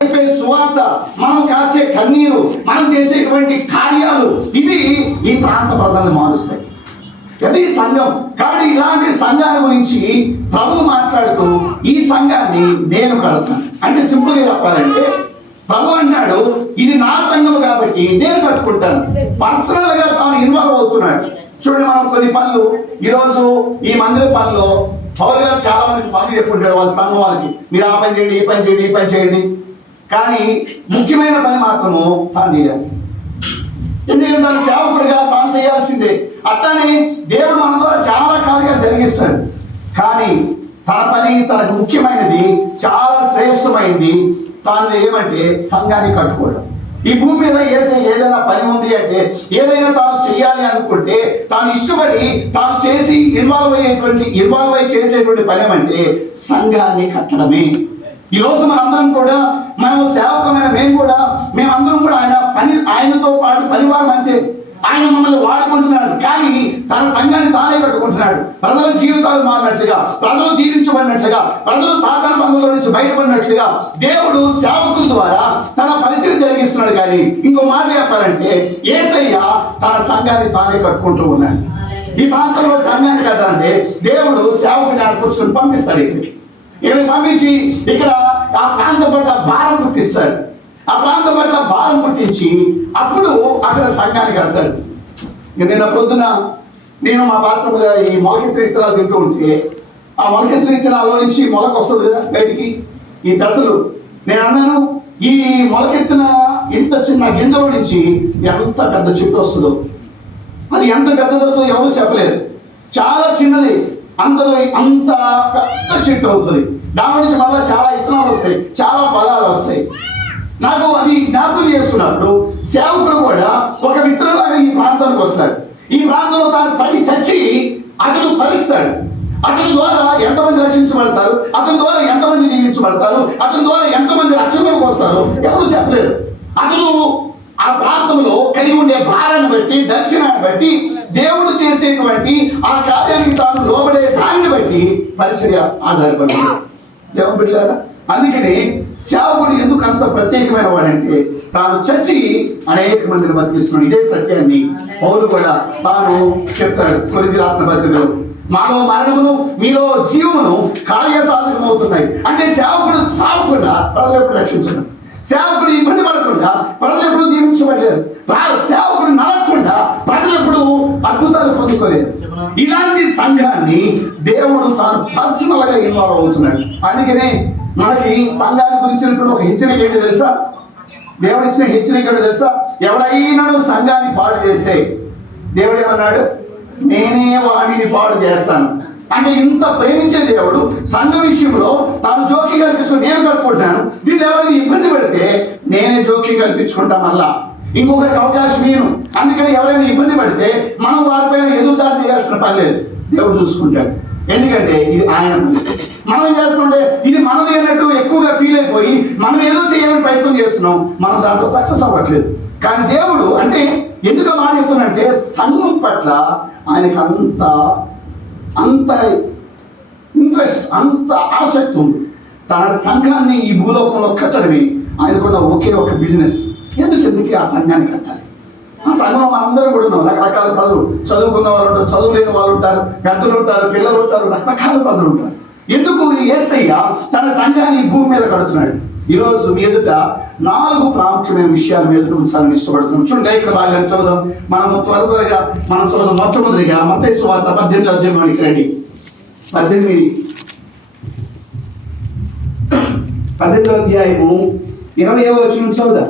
సువార్త, మనం కాచే కన్నీరు, మనం చేసేటువంటి కార్యాలు ఇవి ఈ ప్రాంత ప్రజలను మారుస్తాయి. అది సంఘం. కాబట్టి ఇలాంటి సంఘాల గురించి ప్రభు మాట్లాడుతూ ఈ సంఘాన్ని నేను కడతాను అంటే, సింపుల్గా చెప్పాలంటే ప్రభు అన్నాడు ఇది నా సంఘం కాబట్టి నేను కట్టుకుంటాను. పర్సనల్ గా తాను ఇన్వాల్వ్ అవుతున్నాడు. చూడండి, మనం కొన్ని పనులు ఈరోజు ఈ మందిర పనులు పౌలు గారు చాలా మందికి పనులు చెప్పుకుంటారు వాళ్ళ సంఘం వాళ్ళకి, మీరు ఆ పని చేయండి, ఈ పని చేయండి, ఈ పని చేయండి. కానీ ముఖ్యమైన పని మాత్రము తాను చేయాలి. ఎందుకంటే తను సేవకుడిగా తాను చేయాల్సిందే. అట్లానే దేవుడు మన ద్వారా చాలా కార్యాలు జరిగిస్తాడు. కానీ తన పని తనకు ముఖ్యమైనది, చాలా శ్రేష్టమైనది. తాను ఏమంటే సంఘాన్ని కట్టుకోవడం. ఈ భూమి మీద ఏదైనా పని ఉంది అంటే, ఏదైనా తాను చేయాలి అనుకుంటే తాను ఇష్టపడి తాను చేసి ఇన్వాల్వ్ అయ్యి చేసేటువంటి పని ఏమంటే సంఘాన్ని కట్టడమే. ఈరోజు మనందరం కూడా, మనం సేవకమైన మేమందరం కూడా ఆయనతో పాటు పరివారం అంతే. ఆయన మమ్మల్ని వాడుకుంటున్నాడు, కానీ తన సంఘాన్ని తానే కట్టుకుంటున్నాడు. ప్రజల జీవితాలు మారినట్లుగా, ప్రజలు దీవించబడినట్లుగా, ప్రజలు సాధారణ బంధువుల నుంచి బయటపడినట్లుగా దేవుడు సేవకుల ద్వారా తన పరిచయం జరిగిస్తున్నాడు. కానీ ఇంకో మాట చెప్పాలంటే, యేసయ్య తన సంఘాన్ని తానే కట్టుకుంటూ ఉన్నాడు. ఈ ప్రాంతంలో సంఘాన్ని కట్టాలంటే దేవుడు సేవకుని కూర్చొని పంపిస్తాడు. ఇక్కడ పంపించి ఇక్కడ ఆ ప్రాంతం పట్ల భారం పుట్టిస్తాడు. ఆ ప్రాంతం పట్ల భారం పుట్టించి అప్పుడు అక్కడ సంఘానికి కడతాడు. నిన్న పొద్దున నేను మా పాస్టర్గా ఈ మొలకెత్తిన విత్తనాలు తింటూ ఉంటే, ఆ మొలకెత్తిన విత్తనాల్లో నుంచి మొలక వస్తుంది కదా బయటికి, ఈ పెసలు. నేను అన్నాను, ఈ మొలకెత్తిన ఇంత చిన్న గింజల నుంచి ఎంత పెద్ద చెట్టు వస్తుందో, అది ఎంత పెద్దదో ఎవరు చెప్పలేరు. చాలా చిన్నది, అంత పెద్ద చెట్టు అవుతుంది. దాని నుంచి మళ్ళీ చాలా విత్తనాలు వస్తాయి, చాలా ఫలాలు వస్తాయి. నాకు అది జ్ఞాపకం చేసుకున్నప్పుడు సేవకుడు కూడా ఒక విత్తనంలాగా ఈ ప్రాంతానికి వస్తాడు. ఈ ప్రాంతంలో తాను పడి చచ్చి అతను ఫలిస్తాడు. అతని ద్వారా ఎంతమంది రక్షించబడతారు, అతని ద్వారా ఎంతమంది దీవించబడతారు, అతని ద్వారా ఎంతమంది రక్షణలోకి వస్తారు ఎవరు చెప్పలేరు. అతను ఆ ప్రాంతంలో కలిగి ఉండే భారాన్ని బట్టి, దర్శనాన్ని బట్టి, దేవుడు చేసేటువంటి ఆ కార్యానికి తాను లోబడే దాన్ని బట్టి పరిచర్య ఆధారపడి దేవుని బిడ్డలారా. అందుకని సేవకుడు ఎందుకు అంత ప్రత్యేకమైన వాడంటే, తాను చచ్చి అనేక మందిని బతికిస్తున్నాడు. ఇదే సత్యాన్ని పౌలు కూడా తాను చెప్తాడు కొరింథీ రాసిన పత్రికలో. మాలో మరణమును మీలో జీవమును కార్యసాధకం అవుతున్నాయి. అంటే సేవకుడు సావకుండా ప్రజలు ఎప్పుడు రక్షించడం, సేవకుడు ఇబ్బంది పడకుండా ప్రజలు ఎప్పుడు దీవించబడలేరు, సేవకుడు నలగకుండా ప్రజలు ఎప్పుడు అద్భుతాలు పొందుకోలేరు. ఇలాంటి సంఘాన్ని దేవుడు తాను పర్సనల్ గా ఇన్వాల్వ్ అవుతున్నాడు. అందుకనే మనకి సంఘాన్ని గురించినటువంటి ఒక హెచ్చరిక ఏంటి తెలుసా? దేవుడు ఇచ్చిన హెచ్చరిక ఏంటో తెలుసా? ఎవడైనా సంఘాన్ని పాడు చేస్తే దేవుడు ఏమన్నాడు? నేనే వాడిని పాడు చేస్తాను. అంటే ఇంత ప్రేమించే దేవుడు సంఘ విషయంలో తాను జోక్యం కల్పించుకుని నేను కట్టుకుంటాను, దీన్ని ఎవరైనా ఇబ్బంది పెడితే నేనే జోక్యం కల్పించుకుంటా, మళ్ళా ఇంకొకరికి అవకాశం నేను. అందుకని ఎవరైనా ఇబ్బంది పడితే మనం వారిపైన ఎదురుదాడి చేయాల్సిన పని లేదు, దేవుడు చూసుకుంటాడు. ఎందుకంటే ఇది ఆయన పని. మనం ఏం చేస్తుంటే ఇది మనది అన్నట్టు ఎక్కువగా ఫీల్ అయిపోయి మనం ఏదో చేయాలని ప్రయత్నం చేస్తున్నాం, మనం దాంట్లో సక్సెస్ అవ్వట్లేదు. కానీ దేవుడు అంటే ఎందుకు మాట చెప్తున్నంటే, సంఘం పట్ల ఆయనకు అంత ఇంట్రెస్ట్, అంత ఆసక్తి ఉంది. తన సంఘాన్ని ఈ భూలోకంలో కట్టడమే ఆయనకున్న ఒకే ఒక బిజినెస్. ఎందుకు ఆ సంఘాన్ని కట్టాలి? ఆ సంఘంలో మనందరం కూడా ఉన్నాం. రకరకాల ప్రజలు, చదువుకున్న వాళ్ళు ఉంటారు, చదువు లేని వాళ్ళు ఉంటారు, పెద్దలు ఉంటారు, పిల్లలు ఉంటారు, రకరకాల ప్రజలు ఉంటారు. ఎందుకు యేసయ్య తన సంఘాన్ని భూమి మీద కడుతున్నాడు? ఈరోజు మీ ఎదుట 4 ప్రాముఖ్యమైన విషయాల మీద ఉంచాలని ఇష్టపడుతున్నాం. చూడండి, ఇక్కడ బాగా చదువుదాం. మనం త్వరగా మనం చదువుదాం. మొట్టమొదటిగా మత్తయి సువార్త 18వ అధ్యాయానికి రండి. 18వ అధ్యాయము 20వ వచనం చదువుదాం.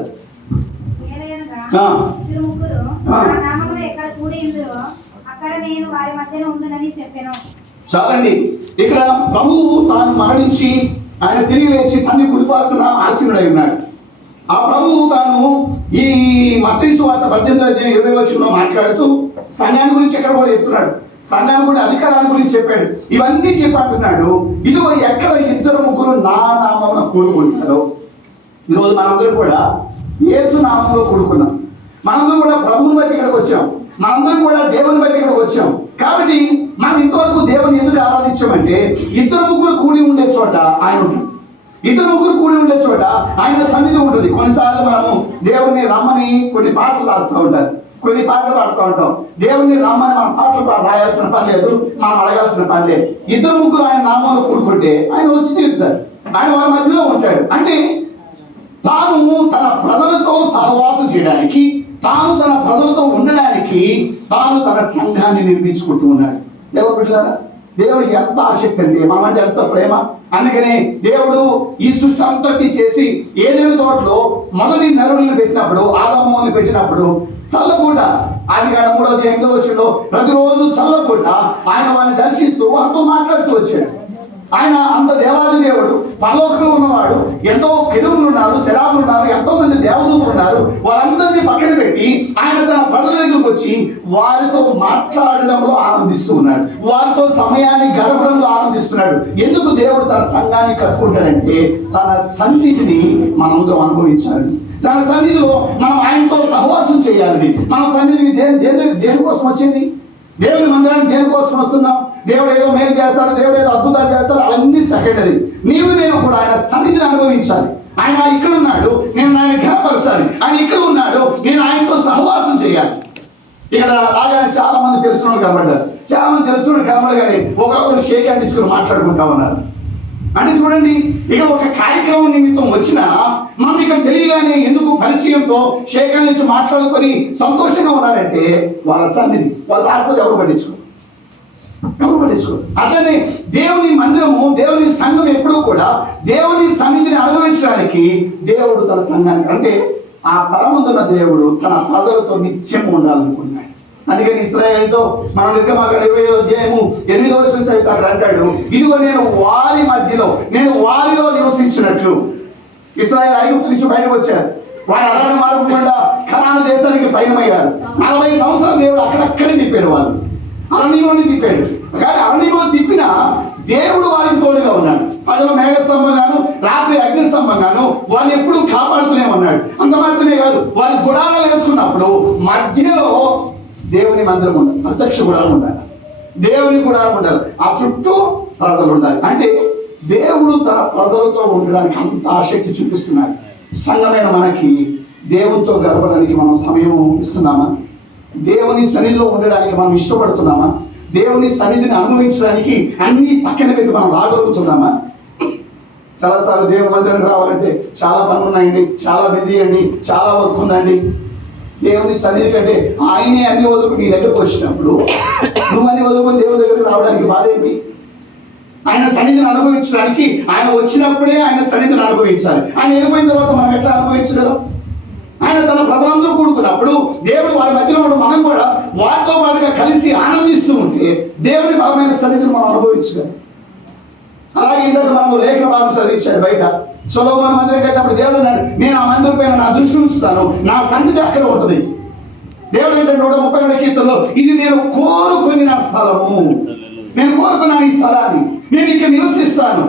చాలండి. ఇక్కడ ప్రభువు తాను మరణించి ఆయన తిరిగి లేచి తండ్రి కుడిపార్శ్వన ఆసీనుడై ఉన్నాడు. ఆ ప్రభువు తాను ఈ మత్తయి సువార్త 18వ అధ్యాయం 20వ వచనంలో మాట్లాడుతూ సంఘాన్ని గురించి ఎక్కడ కూడా చెప్తున్నాడు. సంఘాన్ని కూడా అధికారాన్ని గురించి చెప్పాడు. ఇవన్నీ చెప్పంటున్నాడు. ఇదిగో ఎక్కడ 2-3 నా నామమున కూడుకుంటారో. ఈరోజు మనందరం కూడా యేసు నామంలో కూడుకున్నాం. మనందరం కూడా ప్రభువుని బట్టి ఇక్కడికి వచ్చాం. మనందరం కూడా దేవుని బట్టి ఇక్కడికి వచ్చాం. కాబట్టి మనం ఇంతవరకు దేవుని ఎందుకు ఆరాధించామంటే, 2-3 కూడి ఉండే చోట ఆయన ఉంటాడు. ఇద్దరు ముగ్గురు కూడి ఉండే చోట ఆయన సన్నిధి ఉంటుంది. కొన్నిసార్లు మనము దేవుణ్ణి రమ్మని కొన్ని పాటలు రాస్తూ ఉంటారు, కొన్ని పాటలు పాడుతూ ఉంటాం. దేవుణ్ణి రమ్మని మనం పాటలు రాయాల్సిన పని లేదు, మనం అడగాల్సిన పని లేదు. ఇద్దరు ముగ్గురు ఆయన నామంలో కూడుకుంటే ఆయన వచ్చి తీరుతాడు, ఆయన వాళ్ళ మధ్యలో ఉంటాడు. అంటే తాను తన ప్రజలతో సహవాసం చేయడానికి, తాను తన ప్రజలతో ఉండడానికి తాను తన సంఘాన్ని నిర్మించుకుంటూ ఉన్నాడు. దేవుడు బిడ్డలారా, దేవుడికి ఎంత ఆసక్తి అంటే, మనం అంటే ఎంత ప్రేమ. అందుకనే దేవుడు ఈ సృష్టి అంతటి చేసి ఏదైనా తోటలో మొదటి నరులను పెట్టినప్పుడు, ఆదాముని పెట్టినప్పుడు చల్లపూట, ఆదికాండం 3:8 ప్రతిరోజు చల్లపూట ఆయన వారిని దర్శిస్తూ వారితో మాట్లాడుతూ వచ్చాడు. ఆయన అంత దేవాది దేవుడు, పరలోకంలో ఉన్నవాడు. ఎంతో కెరూబులు ఉన్నారు, శరాబులు ఉన్నారు, ఎంతో మంది దేవదూతలు ఉన్నారు. వారందరినీ పక్కన పెట్టి ఆయన తన ప్రజల దగ్గరకు వచ్చి వారితో మాట్లాడడంలో ఆనందిస్తూ ఉన్నాడు, వారితో సమయాన్ని గడపడంలో ఆనందిస్తున్నాడు. ఎందుకు దేవుడు తన సంఘాన్ని కట్టుకుంటాడంటే తన సన్నిధిని మనందరం అనుభవించాలని, తన సన్నిధిలో మనం ఆయనతో సహవాసం చేయాలని. మన సన్నిధికి దేనికోసం వచ్చింది? దేవుని మందిరానికి దేనికోసం వస్తున్నాం? దేవుడు ఏదో మేలు చేస్తాడు, దేవుడు ఏదో అద్భుతాలు చేస్తాడు, అవన్నీ సెకండరీ. నేను కూడా ఆయన సన్నిధిని అనుభవించాలి. ఆయన ఇక్కడ ఉన్నాడు, నేను ఆయన ఘనపరచాలి. ఆయన ఇక్కడ ఉన్నాడు, నేను ఆయనతో సహవాసం చేయాలి. ఇక్కడ రాగానే చాలా మంది తెలిసిన కనబడ్డారు, చాలా మంది తెలిసిన కనబడగానే ఒకరొకరు షేక్ హ్యాండ్ ఇచ్చుకుని మాట్లాడుకుంటా ఉన్నారు. అంటే చూడండి, ఇక ఒక కార్యక్రమం నిమిత్తం వచ్చినా మనం ఇక్కడ తెలియగానే ఎందుకు పరిచయంతో షేక్ హ్యాండ్ ఇచ్చి మాట్లాడుకొని సంతోషంగా ఉన్నారంటే వాళ్ళ సన్నిధి. వాళ్ళు రాకపోతే ఎవరు పట్టించుకోరు. అట్లనే దేవుని మందిరము, దేవుని సంఘం ఎప్పుడూ కూడా దేవుని సన్నిధిని అనుభవించడానికి దేవుడు తన సంఘానికి, అంటే ఆ పరమందున్న దేవుడు తన ప్రజలతో నిత్యం ఉండాలనుకున్నాడు. అందుకని ఇశ్రాయేలుతో మనం నిర్గమాకాండం 20:8 చదువుతాడు, అంటాడు, ఇదిగో నేను వారి మధ్యలో, నేను వారిలో నివసించినట్లు. ఇశ్రాయేలు ఐగుప్తు నుంచి బయటకు వచ్చారు, వారు అరణ్య మార్గం గుండా కనాను దేశానికి పయనమయ్యారు. 40 సంవత్సరాలు దేవుడు అక్కడక్కడే తిప్పాడు, వాళ్ళు అరణ్యంలోనే తిప్పాడు. కానీ అరణ్యంలో తిప్పినా దేవుడు వారికి తోడుగా ఉన్నాడు. పగలు మేఘస్తంభంగాను, రాత్రి అగ్నిస్తంభంగాను వారిని ఎప్పుడు కాపాడుతూనే ఉన్నాడు. అంత మాత్రమే కాదు, వారి గుడారాలు వేసుకున్నప్పుడు మధ్యలో దేవుని మందిరం ఉండాలి, ప్రత్యక్ష గుడారం ఉండాలి, దేవుని గుడారం ఉండాలి, ఆ చుట్టూ ప్రజలు ఉండాలి. అంటే దేవుడు తన ప్రజలతో ఉండడానికి అంత ఆసక్తి చూపిస్తున్నాడు. సంఘమైన మనకి దేవునితో గడపడానికి మనం సమయం ఇస్తున్నామా? దేవుని సన్నిధిలో ఉండడానికి మనం ఇష్టపడుతున్నామా? దేవుని సన్నిధిని అనుభవించడానికి అన్ని పక్కన పెట్టి మనం రాగలుగుతున్నామా? చాలాసార్లు దేవుని మందిరానికి రావాలంటే చాలా పనులు ఉన్నాయండి, చాలా బిజీ అండి, చాలా వర్క్ ఉందండి. దేవుని సన్నిధి కంటే ఆయనే అన్ని వదులుకుని నీ దగ్గరకు వచ్చినప్పుడు నువ్వు అన్ని వదులుకొని దేవుని దగ్గరికి రావడానికి బాధ ఏంటి? ఆయన సన్నిధిని అనుభవించడానికి ఆయన వచ్చినప్పుడే ఆయన సన్నిధిని అనుభవించాలి. ఆయన వెళ్ళిపోయిన తర్వాత మనం ఎట్లా అనుభవించగలం? ఆయన తన ప్రజలందరూ కూడుకున్నప్పుడు దేవుడు వారి మధ్యలో ఉన్న మనం కూడా వారితో పాటుగా కలిసి ఆనందిస్తూ ఉంటే దేవుని బలమైన సన్నిధిని మనం అనుభవించగలం. అలాగే ఇందాక మనము లేఖన భాగం చదివించారు బయట. సొలొమోను మందిరం కట్టినప్పుడు దేవుడు అన్నాడు, నేను ఆ మందిరం పైన నా దృష్టి ఉంచుతాను, నా సన్నిధి అక్కడ ఉంటుంది. దేవుడు అంటే 132 కీర్తనలో, ఇది నేను కోరుకున్న స్థలము, నేను కోరుకున్నాను ఈ స్థలాన్ని, నేను ఇక్కడ నివసిస్తాను.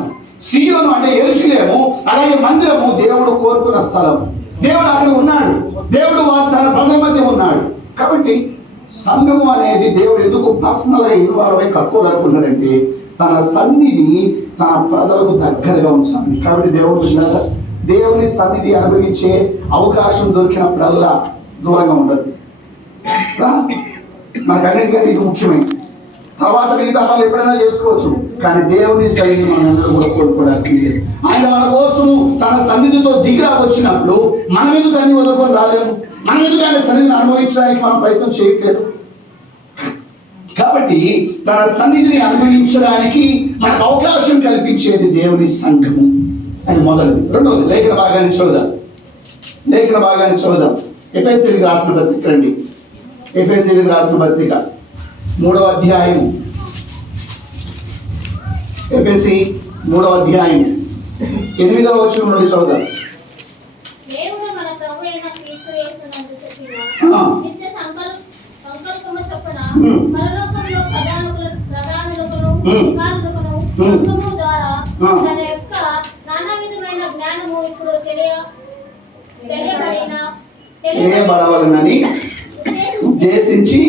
సీయోను అంటే యెరూషలేము, అలాగే మందిరము దేవుడు కోరుకున్న స్థలం. దేవుడు అక్కడ ఉన్నాడు, దేవుడు తన ప్రజల మధ్య ఉన్నాడు. కాబట్టి సంఘము అనేది దేవుడు ఎందుకు పర్సనల్గా ఇన్వాల్వ్ అయి కట్టుకోగలుగుతున్నాడంటే తన సన్నిధి తన ప్రజలకు దగ్గరగా ఉంచాలి. కాబట్టి దేవుని సన్నిధి అనుభవించే అవకాశం దొరికినప్పుడల్లా దూరంగా ఉండదు. మనకన్నిటికంటే ఇది ముఖ్యమైనది. తర్వాత మిగతా పనులు ఎప్పుడైనా చేసుకోవచ్చు, కానీ దేవుని సన్నిధి మనం అందరూ కూడా కోరుకోవడానికి లేదు. ఆయన మన కోసం తన సన్నిధితో దిగిరా వచ్చినప్పుడు మనం ఎందుకు అన్ని వదులుకొని రాలేము? మనం ఎందుకు ఆయన సన్నిధిని అనుభవించడానికి మనం ప్రయత్నం చేయట్లేదు? కాబట్టి తన సన్నిధిని అనుభవించడానికి మనకు అవకాశం కల్పించేది దేవుని సంఘము. అది మొదటిది. రెండవది లేఖన భాగాన్ని చూద్దాం. ఎఫెసీయులకు రాసిన పత్రిక రండి. ఎఫెసీయులకు రాసిన పత్రిక 3వ అధ్యాయం, ఎఫెసీ 3వ అధ్యాయం 8వ వచనం నుండి చదువుదాం. తెలియబడవలనని ఉద్దేశించి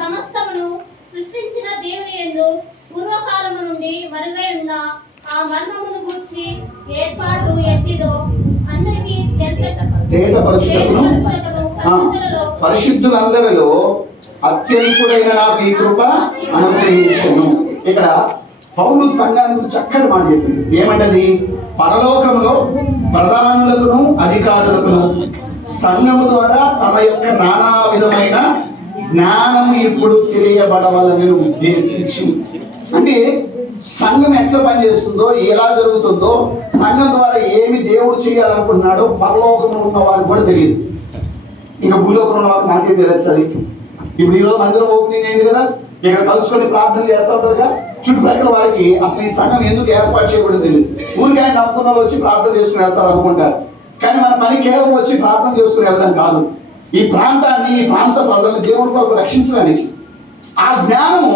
సమస్తమును సృష్టించిన యందు పూర్వకాలము నుండి మరుగై ఉన్న ఆ మర్మమును గూర్చి ఏర్పాటు ఎట్టిదో అందరికీ తేటపరచుటకును పరిశుద్ధులందరిలో అత్యధికుడైన నాకు ఈ కృప అనుగ్రహించును. ఇక్కడ పౌలు సంఘానికి చక్కటి మాట చెప్పింది. ఏమంటది? పరలోకంలో ప్రధానులకును అధికారులకును సంఘము ద్వారా తమ యొక్క నానా విధమైన జ్ఞానము ఇప్పుడు తెలియబడవాలని ఉద్దేశించి, అంటే సంఘం ఎట్లా పనిచేస్తుందో, ఎలా జరుగుతుందో, సంఘం ద్వారా ఏమి దేవుడు చేయాలనుకుంటున్నాడో పరలోకంలో ఉన్న వారికి కూడా తెలియదు. ఇంకా భూలోకంలో ఉన్న వారికి మనకే తెలుస్తుంది. ఇప్పుడు ఈరోజు మందిరం ఓపెనింగ్ అయింది కదా, ఇక్కడ కలుసుకొని ప్రార్థన చేస్తూ ఉంటారుగా, చుట్టుపక్కల వారికి అసలు ఈ సంఘం ఎందుకు ఏర్పాటు చేయబడింది తెలియదు. ఊరికి ఆయన నమ్ముకున్న వాళ్ళు వచ్చి ప్రార్థన చేసుకుని వెళ్తారు అనుకుంటారు. కానీ మన పని కేవలం వచ్చి ప్రార్థన చేసుకుని వెళ్ళడం కాదు, ఈ ప్రాంతాన్ని, ఈ ప్రాంత ప్రజలను దేవుని కొరకు రక్షించడానికి. ఆ జ్ఞానము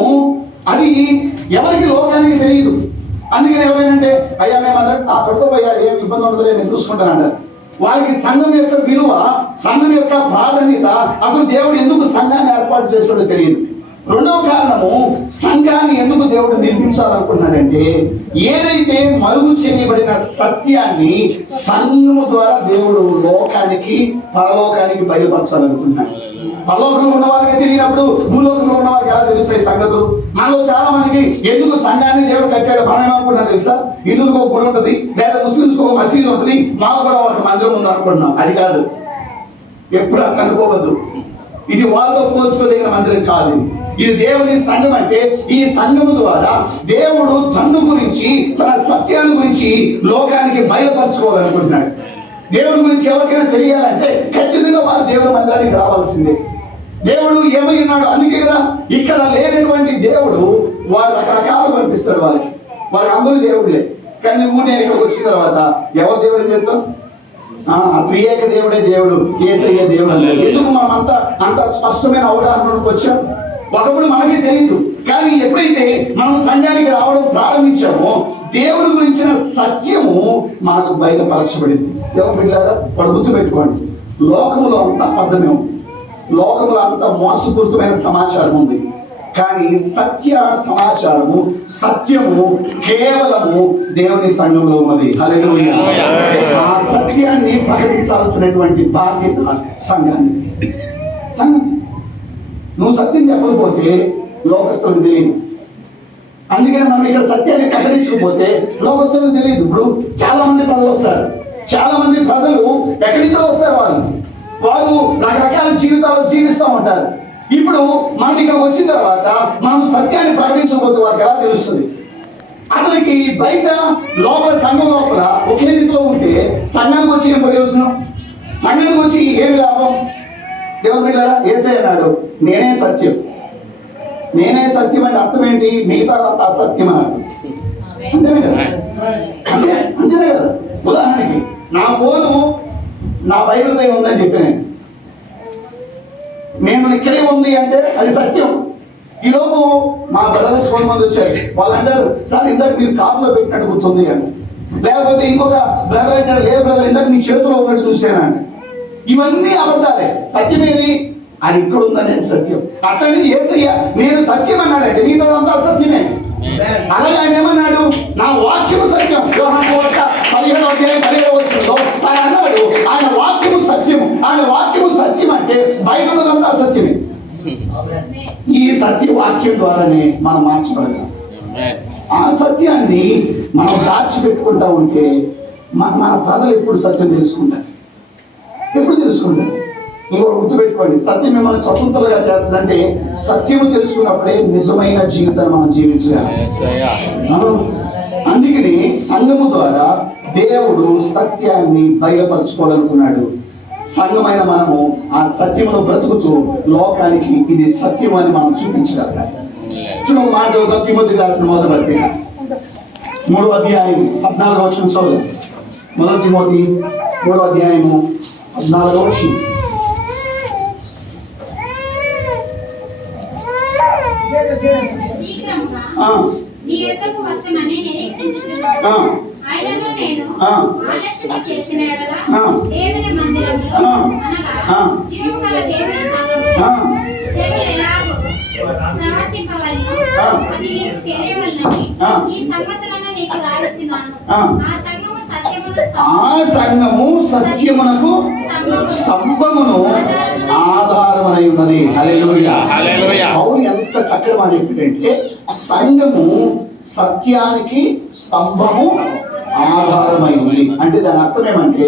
అది ఎవరికి, లోకానికి తెలియదు. అందుకని ఎవరైనంటే అయ్యా మేమందరం ఆ పట్టుకోపోయా, ఏం ఇబ్బంది ఉండదులే, నేను చూసుకుంటానంటారు. వాళ్ళకి సంఘం యొక్క విలువ, సంఘం యొక్క ప్రాధాన్యత, అసలు దేవుడు ఎందుకు సంఘాన్ని ఏర్పాటు చేసాడో తెలియదు. రెండవ కారణము, సంఘాన్ని ఎందుకు దేవుడు నిర్మించాలనుకున్నాడంటే ఏదైతే మరుగు చేయబడిన సత్యాన్ని సంఘము ద్వారా దేవుడు లోకానికి, పరలోకానికి బయలుపరచాలనుకున్నాడు. పరలోకంలో ఉన్న వారికి తెలియనప్పుడు భూలోకంలో ఉన్న వారికి ఎలా తెలుస్తాయి సంగతులు? మనలో చాలా మందికి ఎందుకు సంఘాన్ని దేవుడు కట్టాడు మనం ఏమనుకున్నాం తెలుసా? హిందువులకు ఒక గుడి ఉంటుంది, లేదా ముస్లింస్కి ఒక మసీదు ఉంటుంది, మాకు కూడా ఒక మందిరం ఉంది అనుకుంటున్నాం. అది కాదు, ఎప్పుడు అట్లా అనుకోవద్దు. ఇది వాళ్ళతో పోల్చుకోదగిన మందిరం కాదు. ఇది దేవుని సంఘం. అంటే ఈ సంఘము ద్వారా దేవుడు తన్ను గురించి, తన సత్యాన్ని గురించి లోకానికి బయలుపరచుకోవాలనుకుంటున్నాడు. దేవుని గురించి ఎవరికైనా తెలియాలంటే ఖచ్చితంగా వారు దేవుని మందిరానికి రావాల్సిందే. దేవుడు ఏమై ఉన్నాడు, అందుకే కదా ఇక్కడ లేనటువంటి దేవుడు వారు రకరకాలు కనిపిస్తాడు వారికి. అందరూ దేవుడులే, కానీ నువ్వు నేను ఇక్కడికి వచ్చిన తర్వాత ఎవరు దేవుడు అని చెప్తాం? త్రియేక దేవుడే దేవుడు, యేసయ్య దేవుడు. ఎందుకు మనం అంత స్పష్టమైన అవగాహనకు వచ్చాం? ఒకప్పుడు మనకి తెలియదు, కానీ ఎప్పుడైతే మనం సంఘానికి రావడం ప్రారంభించామో దేవుని గురించిన సత్యము మనకు బయటపరచబడింది. ఎవరు బిడ్డారా, వాడు గుర్తుపెట్టుకోండి, లోకములో అంత అబద్ధమే ఉంది, లోకములో అంత మోసపూరితమైన సమాచారం ఉంది. కానీ సత్య సమాచారము, సత్యము కేవలము దేవుని సంఘంలో ఉన్నది. హల్లెలూయా. ఆ సత్యాన్ని ప్రకటించాల్సినటువంటి బాధ్యత సంఘానికి. నువ్వు సత్యం చెప్పకపోతే లోకస్తులకు తెలియదు. అందుకని మనం ఇక్కడ సత్యాన్ని ప్రకటించకపోతే లోకస్తులకు తెలియదు. ఇప్పుడు చాలా మంది ప్రజలు వస్తారు, చాలా మంది ప్రజలు ఎక్కడి నుంచో వస్తారు, వారు రకరకాల జీవితాలు జీవిస్తూ ఉంటారు. ఇప్పుడు మనం ఇక్కడ వచ్చిన తర్వాత మనం సత్యాన్ని ప్రకటించకపోతే వారికి ఎలా తెలుస్తుంది? అతనికి బయట లోపల, సంఘం లోపల ఒకే రీతిలో ఉంటే సంఘానికి వచ్చి ఏం ప్రయోజనం? సంఘానికి వచ్చి ఏమి లాభం? దేవుని బిడ్డలారా, యేసయ్య అన్నాడు నేనే సత్యం. నేనే సత్యం అంటే అర్థం ఏంటి? మిగతాదంతా అసత్యం అని అర్థం. అంతేనే కదా? అంతేనే కదా? ఉదాహరణకి నా ఫోను నా బైబిల్ పైన ఉందని చెప్పాను, నేను ఇక్కడే ఉంది అంటే అది సత్యం. ఈలోపు మా బ్రదర్స్ కొంతమంది వచ్చారు, వాళ్ళు అంటారు సార్ ఇందాక మీరు కారులో పెట్టినట్టు గుర్తుంది అని. లేకపోతే ఇంకొక బ్రదర్ అంటారు లేదు బ్రదర్ ఇందాక నీ చేతిలో ఉన్నట్టు చూశానండి. ఇవన్నీ అబద్ధాలే. సత్యం ఏది? అది ఇక్కడ ఉందనే సత్యం. అట్లనే యేసయ్య నేను సత్యం అన్నాడంటే మిగతాదంతా అసత్యమే. అలాగే ఆయన ఏమన్నాడు? నా వాక్యము సత్యం. 17:17 వచ్చిందో ఆయన అన్నాడు ఆయన వాక్యము సత్యము. ఆయన వాక్యము సత్యం అంటే బయట ఉన్నదంతా అసత్యమే. ఈ సత్య వాక్యం ద్వారానే మనం మార్చబడతాం. ఆ సత్యాన్ని మనం దాచిపెట్టుకుంటా ఉంటే మన ప్రజలు ఎప్పుడు సత్యం తెలుసుకుంటారు? ఎప్పుడు తెలుసుకుంటారు? ఇంకొక గుర్తుపెట్టుకోండి, సత్యం మిమ్మల్ని స్వతంత్రంగా చేస్తుందంటే సత్యము తెలుసుకున్నప్పుడే నిజమైన జీవితాన్ని మనం జీవించాలి. అందుకని సంఘము ద్వారా దేవుడు సత్యాన్ని బయలుపరచుకోవాలనుకున్నాడు. సంఘమైన మనము ఆ సత్యమును బ్రతుకుతూ లోకానికి ఇది సత్యం అని మనం చూపించగలగాలి. చూడండి, మాట తిమోతికి రాసిన మొదటి పత్రిక 3వ అధ్యాయం 14వ వచనం చూడండి. మొదటి తిమోతి 3వ అధ్యాయము 14వ వచనం. ప్రవర్తింపవలెను ఆ. అది నీకు తెలియవలెనని ఆ. ఈ సంగతులను నీకు రాయించున్నాను. ఆ. ఆ సంఘము సత్యమును ఆ సంఘము సత్యమునకు స్తంభమును ఆధారమై ఉన్నది. హల్లెలూయా. హల్లెలూయా. పౌలు ఎంత చక్కటి మాట చెప్పాడంటే సంఘము సత్యానికి స్తంభము ఆధారమై ఉంది అంటే దాని అర్థం ఏమంటే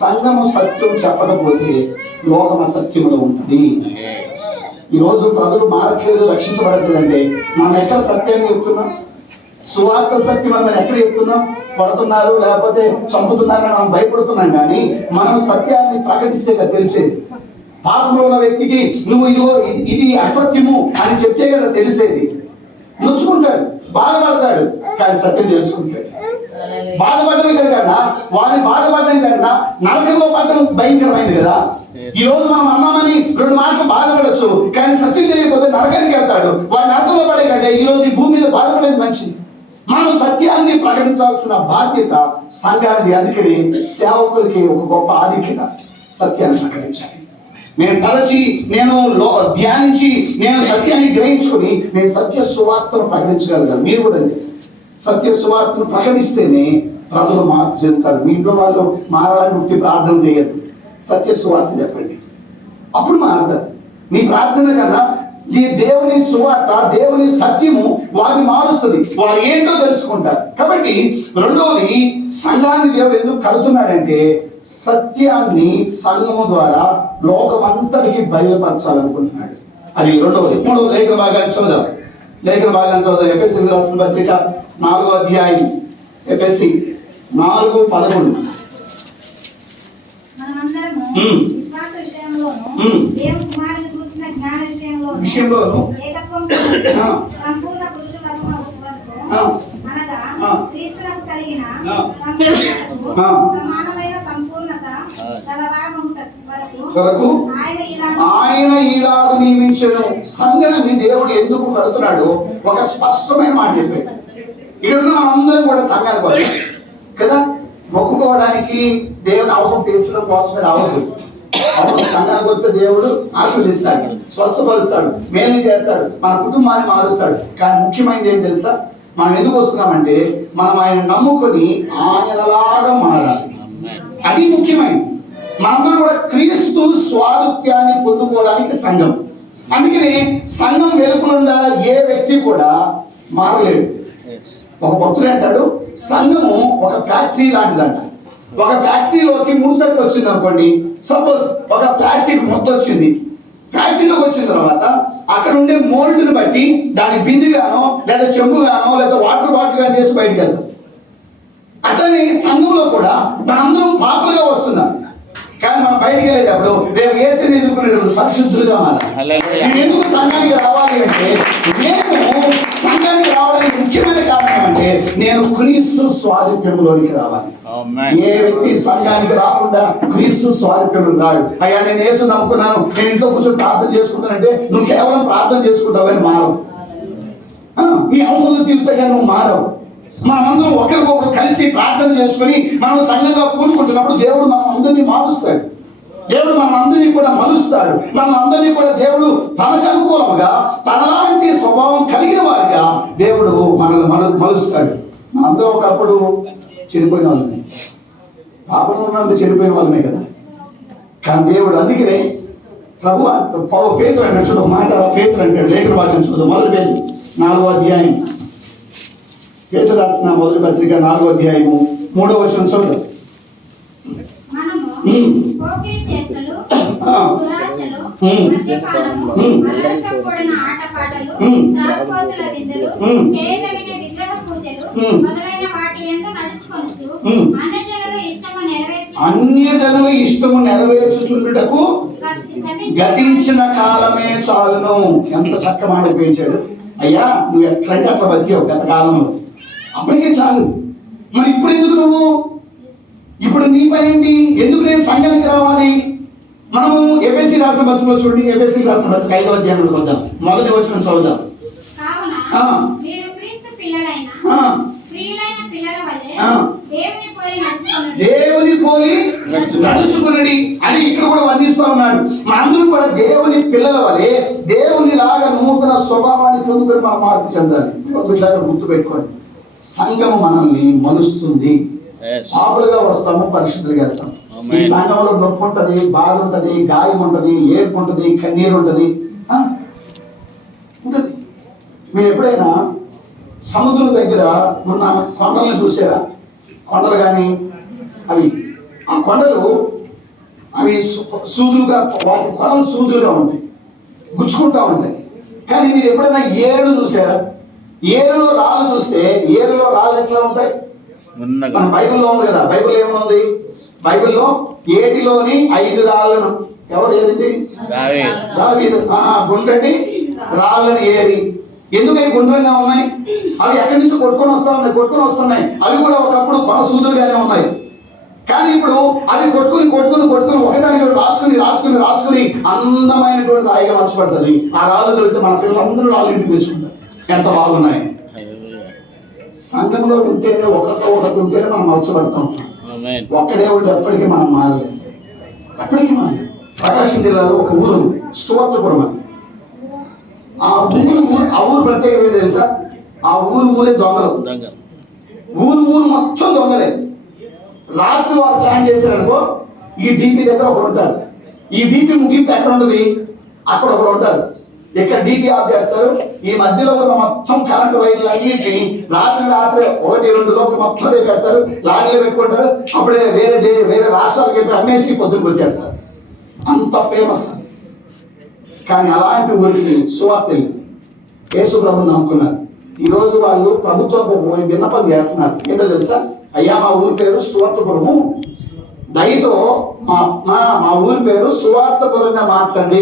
సంఘము సత్యం చెప్పకపోతే లోకం అసత్యములో ఉంటుంది. ఈరోజు ప్రజలు మారట్లేదు, రక్షించబడట్లేదంటే మనం ఎక్కడ సత్యాన్ని చెప్తున్నాం? సువార్త సత్యం అని మనం ఎక్కడ చెప్తున్నాం? పడుతున్నారు లేకపోతే చంపుతున్నారని మనం భయపడుతున్నాం, కానీ మనం సత్యాన్ని ప్రకటిస్తే కదా తెలిసేది. పాపంలో ఉన్న వ్యక్తికి నువ్వు ఇదిగో ఇది అసత్యము అని చెప్తే కదా తెలిసేది. నొచ్చుకుంటాడు, బాధపడతాడు, కానీ సత్యం తెలుసుకుంటాడు. బాధపడమే కన్నా వారిని బాధపడడం కన్నా నరకంలో పడడం భయంకరమైంది కదా. ఈ రోజు మనం అన్నామని 2 మాటలు బాధపడచ్చు, కానీ సత్యం తెలియకపోతే నరకానికి వెళ్తాడు. వాడి నరకంలో పడే కంటే ఈ రోజు ఈ భూమి మీద బాధపడేది మంచిది. మనం సత్యాన్ని ప్రకటించాల్సిన బాధ్యత సంఘానికి. అందుకని సేవకులకి ఒక గొప్ప ఆధిక్యత సత్యాన్ని ప్రకటించాలి. నేను తలచి ధ్యానించి నేను సత్యాన్ని గ్రహించుకుని నేను సత్య సువార్తను ప్రకటించగలిగాను. మీరు కూడా అంతే. సత్య సువార్తను ప్రకటిస్తేనే ప్రజలు మార్పు చెందుతారు. మీ ఇంట్లో వాళ్ళు మారాలని ఉట్టి ప్రార్థన చేయద్దు, సత్య సువార్త చెప్పండి, అప్పుడు మారుతారు. నీ ప్రార్థన కన్నా ఈ దేవుని సువార్త, దేవుని సత్యము వారిని మారుస్తుంది. వారు ఏంటో తెలుసుకుంటారు. కాబట్టి రెండవది, సంఘాన్ని దేవుడు ఎందుకు కడుతున్నాడంటే సత్యాన్ని సంఘము ద్వారా లోకమంతటికి బయలుపరచాలనుకుంటున్నాడు. అది రెండవది. మూడవది లేఖన భాగాన్ని చూద్దాం. ఎఫెసీయులకు రాసిన పత్రిక 4వ అధ్యాయం, ఎఫెసీ 4:11. మనమందరము విశ్వాస విషయంలోను దేవుని కుమారుని గురించిన జ్ఞాన విషయంలోను ఏకత్వంతో సంపూర్ణ పురుషులకు వరకు అనగా క్రీస్తునకు కలిగిన సంపూర్ణతకు సమానమైన సంపూర్ణత గలవారము వరకు ఆయన ఈలాగు నియమించను. సంఘాన్ని దేవుడు ఎందుకు కడుతున్నాడు ఒక స్పష్టమైన మాట చెప్పాడు. ఇక్కడ మనందరం కూడా సంఘానికి వస్తాం కదా. మొక్కుకోవడానికి దేవుని అవసరం తీర్చడం కోసమే రావద్దు. సంఘానికి వస్తే దేవుడు ఆశీర్వదిస్తాడు, స్వస్థపరుస్తాడు, మేలు చేస్తాడు, మన కుటుంబాన్ని మారుస్తాడు. కానీ ముఖ్యమైనది ఏంటి తెలుసా? మనం ఎందుకు వస్తున్నామంటే మనం ఆయన నమ్ముకొని ఆయనలాగా మారాలి. అది ముఖ్యమైనది. మనందరం కూడా క్రీస్తు స్వారూప్యాన్ని పొందుకోవడానికి సంఘం. అందుకని సంఘం వెలుపునుండా ఏ వ్యక్తి కూడా మారలేడు. ఒక భక్తుడు అంటాడు, సంఘము ఒక ఫ్యాక్టరీ లాంటిదంట. ఒక ఫ్యాక్టరీలోకి ముడిసరికి వచ్చింది అనుకోండి, సపోజ్ ఒక ప్లాస్టిక్ ముద్ద వచ్చింది. ఫ్యాక్టరీలోకి వచ్చిన తర్వాత అక్కడ ఉండే మోల్డ్ని బట్టి దాని బిందుగానో లేదా చెంబుగానో లేదా వాటర్ బాటిల్ గానో చేసి బయటికి వెళ్తాం. అట్లనే సంఘంలో కూడా మనందరం పాపలుగా వస్తున్నాం, కానీ మనం బయటికి వెళ్ళేటప్పుడు రేపు యేసుని ఎదుర్కొనేటప్పుడు పరిశుద్ధులుగా మారాలి. నేను ఎందుకు సంఘానికి రావాలి అంటే, నేను సంఘానికి రావడానికి ముఖ్యమైన కారణం ఏమంటే నేను క్రీస్తు స్వారూప్యంలోనికి రావాలి. ఏ వ్యక్తి సంఘానికి రాకుండా క్రీస్తు స్వారూప్యంలో రాడు. అయ్యా నేను యేసు నమ్ముకున్నాను, నేను ఇంట్లో కూర్చొని ప్రార్థన చేసుకుంటానంటే నువ్వు కేవలం ప్రార్థన చేసుకుంటావు కానీ మారవు. నీ అవసరం తీరుతాగా నువ్వు మారవు. మనమందరం ఒకరికొకరు కలిసి ప్రార్థన చేసుకుని మనం సంఘంగా కూడుకుంటున్నప్పుడు దేవుడు మనం అందరినీ మారుస్తాడు. దేవుడు మన అందరినీ కూడా మలుస్తాడు. మన అందరినీ కూడా దేవుడు తనకు అనుకూలంగా తనలాంటి స్వభావం కలిగిన వారిగా దేవుడు మనల్ని మలుస్తాడు. మనందరం ఒకప్పుడు చెడిపోయిన వాళ్ళమే, పాపంలో ఉన్నందుకు చెడిపోయిన వాళ్ళమే కదా. కానీ దేవుడు అందుకనే పేతురు అంటాడు, చూడు మాట పేతురు అంటాడు. లేఖన వాక్యం చూద్దాం. మొదటి పేతురు 4వ అధ్యాయం, పేతురు రాసిన మొదటి పత్రిక 4వ అధ్యాయము 3వ వచనం చూద్దాం. పోకిరీ చేష్టలు, దురాశలు, మద్యపానము, అల్లరితోకూడిన ఆటపాటలు, త్రాగుబోతుల విందులు, చేయదగిన విగ్రహ పూజలు మొదలైన వాటి యందు నడుచుకొనుచు అన్యజనుల ఇష్టము నెరవేర్చుచుండుటకు గతించిన కాలమే చాలును. ఎంత చక్కగా మాట ఉపయోగించాడు. అయ్యా నువ్వు ఎట్లంటే అట్లా బతికావు గత కాలంలో, అప్పటికే చాలు. మరి ఇప్పుడు ఎందుకు నువ్వు, ఇప్పుడు నీ పని ఏంటి? ఎందుకు నేను సంఘానికి రావాలి? మనము ఎఫెసీ రాసిన పత్రికలో చూడండి. ఎఫెసీ రాసిన పత్రిక 5వ అధ్యాయంలోకి వద్దాం. మొదటి వచనం చదువుదాం. దేవుని పోలి నడుచుకునడి అని ఇక్కడ కూడా వర్ణిస్తూ ఉన్నాడు. మనందరం కూడా దేవుని పిల్లల వలె దేవుని లాగా నూతన స్వభావాన్ని పొందుకొని మనం మార్పు చెందాలి. బిడ్డగా గుర్తుపెట్టుకోండి, సంఘము మనల్ని మలుస్తుంది. పాపులుగా వస్తాము, పరిశుద్ధులుగా వెళ్తాం. ఈ సంఘంలో నొప్పి ఉంటది, బాధ ఉంటది, గాయం ఉంటది, ఏడుపు ఉంటది, కన్నీరు ఉంటది, ఉంటుంది. మీరు ఎప్పుడైనా సముద్రం దగ్గర ఉన్న కొండలను చూసారా? కొండలు కానీ అవి ఆ కొండలు అవి సూదులుగా, వాటి కొండలు సూదులుగా ఉంటాయి, గుచ్చుకుంటా ఉంటాయి. కానీ మీరు ఎప్పుడైనా ఏరు చూసారా? ఏరులో రాళ్ళు చూస్తే ఏరులో రాళ్ళు ఎట్లా ఉంటాయి? మన బైబిల్లో ఉంది కదా, బైబిల్ ఏముంది? బైబిల్లో ఏటిలోని 5 రాళ్ళను ఎవరు ఏరింది? దావీదు. గుండ్రటి రాళ్ళని ఏరి. ఎందుకు అవి గుండ్రంగా ఉన్నాయి? అవి ఎక్కడి నుంచి కొట్టుకొని వస్తున్నాయి. అవి కూడా ఒకప్పుడు కొన సూదులుగానే ఉన్నాయి. కానీ ఇప్పుడు అవి కొట్టుకుని ఒకదానికి రాసుకుని అందమైనటువంటి రాయిగా మార్చబడుతుంది. ఆ రాళ్ళు దొరికితే మన పిల్లలందరూ రాళ్ళు ఇంటికి తెచ్చుకుంటారు. ఎంత బాగున్నాయి! సంఘంలో ఉంటేనే ఒకరితో ఒకటి ఉంటేనే మనం మలచబడతాం. ఒక్కడే ఉంటే ఎప్పటికీ మనం మారలేదు. ఎప్పటికీ మారలేదు. ప్రకాశం జిల్లాలో ఒక ఊరు ఉంది, స్టువర్ట్పురం అని. ఆ ఊరు ప్రత్యేకత ఏంటి తెలుసా? ఆ ఊరే దొంగలు. ఊరు మొత్తం దొంగలే. రాత్రి వారు ప్లాన్ చేశారనుకో, ఈ డీపీ దగ్గర ఒకడు ఉంటారు. ఈ డీపీ ముగింపు ఎక్కడ ఉంటుంది? అక్కడ ఒకడు ఉంటారు. ఇక్కడ డీపీ ఆఫ్ చేస్తారు. ఈ మధ్యలో ఉన్న మొత్తం కరెంటు వైర్లు అన్నింటినీ రాత్రి 1-2 లోపు మొత్తం రేపేస్తారు. లారీలు పెట్టుకుంటారు. అప్పుడే వేరే రాష్ట్రాలకు వెళ్ళి అమ్మేసి పొద్దున్నకు వచ్చేస్తారు. అంత ఫేమస్. కానీ అలాంటి ఊరికి సువార్త తెలియదు. యేసు ప్రభుని నమ్ముకున్నారు. ఈరోజు వాళ్ళు ప్రభుత్వం విన్నపం చేస్తున్నారు. ఏంటో తెలుసా? అయ్యా, మా ఊరి పేరు స్టువర్ట్పురము, దయతో మా ఊరి పేరు సువార్తపురంగా మార్చండి.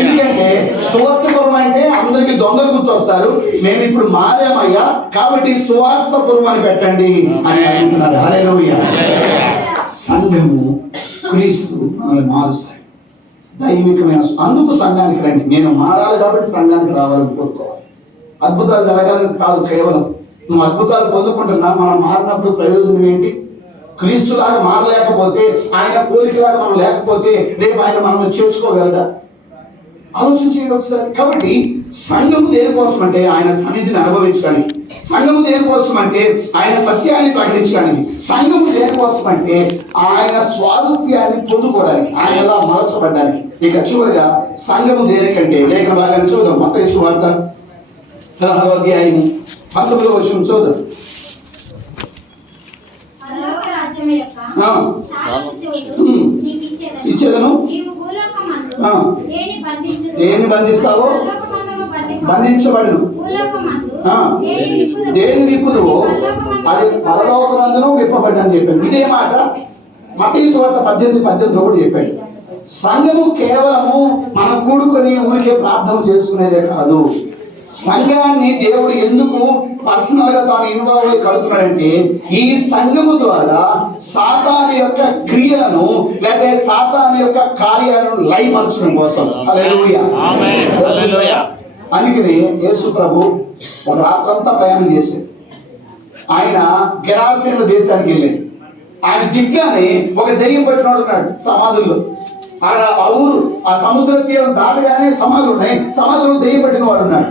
ఎందుకంటే స్టువర్ట్పురం అంటే అందరికి దొంగలు గుర్తొస్తారు. మేము ఇప్పుడు మారామయ్యా, కాబట్టి సువార్తపురం అని పెట్టండి అని అడుగుతున్నారు. హల్లెలూయా. సంఘము క్రీస్తు మనల్ని మారుస్తాయి. దైవికమైన అందుకు సంఘానికి రండి. నేను మారాలి కాబట్టి సంఘానికి రావాలని కోరుకోవాలి. అద్భుతాలు జరగాలని కాదు, కేవలం నువ్వు అద్భుతాలు పొందుకుంటున్నా. మనం మారినప్పుడు ప్రయోజనం ఏంటి? క్రీస్తులాగా మారలేకపోతే, ఆయన పోలికలాగా మనం లేకపోతే రేపు ఆయన మనం చేర్చుకోగలడా? ఆలోచించేయండి ఒకసారి. కాబట్టి సంఘము దేనికోసం అంటే ఆయన సన్నిధిని అనుభవించడానికి. సంఘము దేనికోసం అంటే ఆయన సత్యాన్ని ప్రకటించడానికి. సంఘము దేనికోసం అంటే ఆయన స్వారూప్యాన్ని పొందుకోవడానికి, ఆయనలా మలచబడ్డానికి. ఇక చివరిగా సంఘము దేనికంటే లేఖన భాగాన్ని చూద్దాం. మత్తయి సువార్త 16వ అధ్యాయము 19వ వచనం చూద్దాం. ఇచ్చేదను. దేన్ని బంధిస్తావో బంధించబడును, దేన్ని విప్పుదువో అది పరలోకమందును విప్పబడినని చెప్పాడు. ఇదే మాట మత్తయి సువార్త 18:18 కూడా చెప్పాడు. సంఘము కేవలము మనం కూడుకొని ఊరికే ప్రార్థన చేసుకునేదే కాదు. సంఘాన్ని దేవుడు ఎందుకు పర్సనల్ గా తాను ఇన్వాల్వ్ అయి కడుతున్నాడంటే ఈ సంఘము ద్వారా సాతాను యొక్క క్రియలను లేదా సాతాను యొక్క కార్యాలను లయపరచడం కోసం. హల్లెలూయా. అందుకని యేసు ప్రభు ఒక రాత్రంతా ప్రయాణం చేశాడు. ఆయన గెరాసేన దేశానికి వెళ్ళాడు. ఆయన దిగ్గానే ఒక దెయ్యం పట్టినోడు ఉన్నాడు సమాధుల్లో. ఆ సముద్ర తీరం దాటగానే సమాధులు ఉన్నాయి. సమాధులు దెయ్యం పట్టిన వాడు ఉన్నాడు.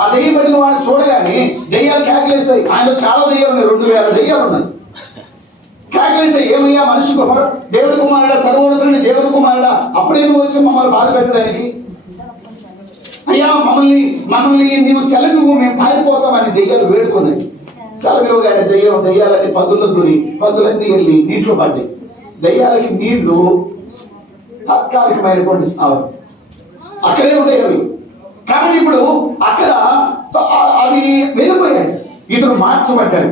ఆ దెయ్యం పట్టిన వాడిని చూడగానే దెయ్యాలు కేకలేస్తాయి. ఆయనలో చాలా దెయ్యాలు ఉన్నాయి, 2000 దెయ్యాలు ఉన్నాయి. కేకలేస్తాయి, ఏమయ్యా మనిషి దేవుని కుమారుడా, సర్వోన్నతుని దేవుని కుమారుడా, అప్పుడే నువ్వు వచ్చి మమ్మల్ని బాధ పెట్టడానికి? అయ్యా మమ్మల్ని నీవు సెలవు, మేము పారిపోతామని దెయ్యాలు వేడుకున్నాయి. సెలవు ఇవ్వగానే దెయ్యాలని పందుల్లో దూరి పందులన్నీ వెళ్ళి నీటిలో పడ్డాయి. దెయ్యాలకి నీళ్లు తాత్కాలికమైనటువంటి స్థావరం, అక్కడే ఉంటాయి అవి. కాబట్టి ఇప్పుడు అక్కడ అవి వెళ్ళిపోయాయి. ఇతను మార్చబడ్డాడు.